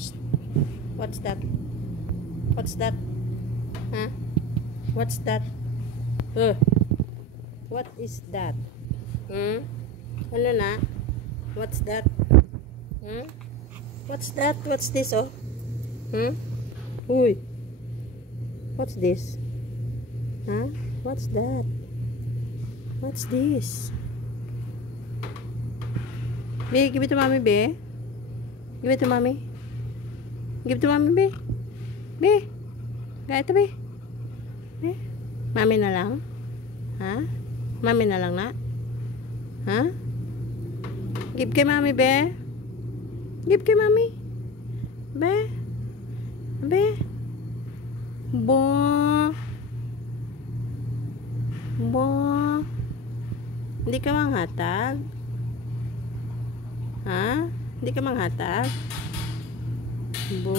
Psst. What's that? What's that? Huh? What's that? What is that? Ano na? What's that? What's that? What's this, oh? Uy. What's this? Huh? What's that? What's this? Be, give it to mommy, be. Give it to mommy. Give it to mommy, be. Be. Gaya ito, be. Be. Mami na lang? Ha? Mami na lang na? Ha? Give kay mami, be. Give kay mami. Be. Be. Bo. Bo. Hindi ka manghatag? Ha? Hindi ka manghatag? Bo.